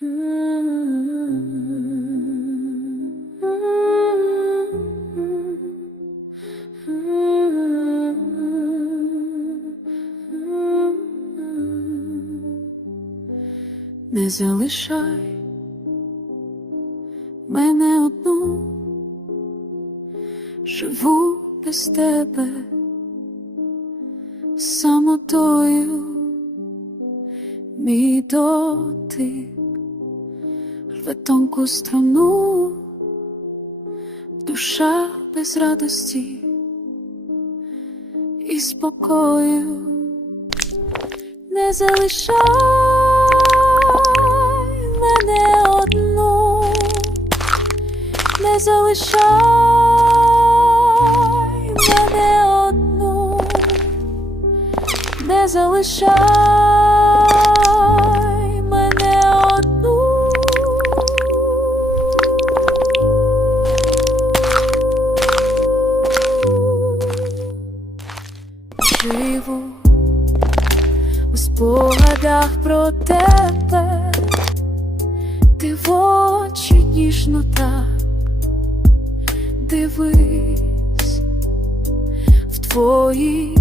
Не залишай мене одну, живу без тебе самотою, мій дотик рве тонку струну, душа без радості і спокою. Не залишай мене одну, не залишай мене одну, не залишай Живу у спогадах про тебе, ти в очі ніжно так дивись. В твої,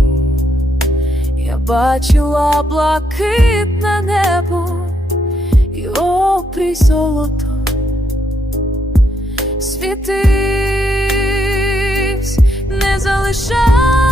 я бачила блакитне небо і опрій золото. Світись, не залишай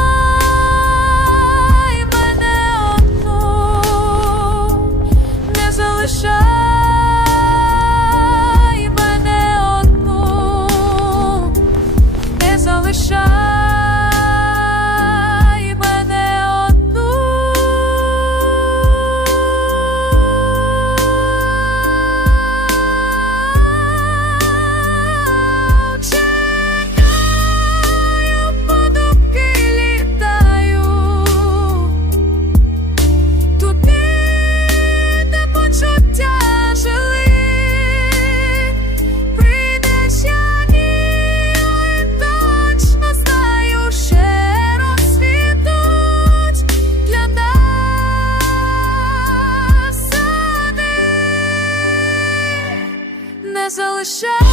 Не залишай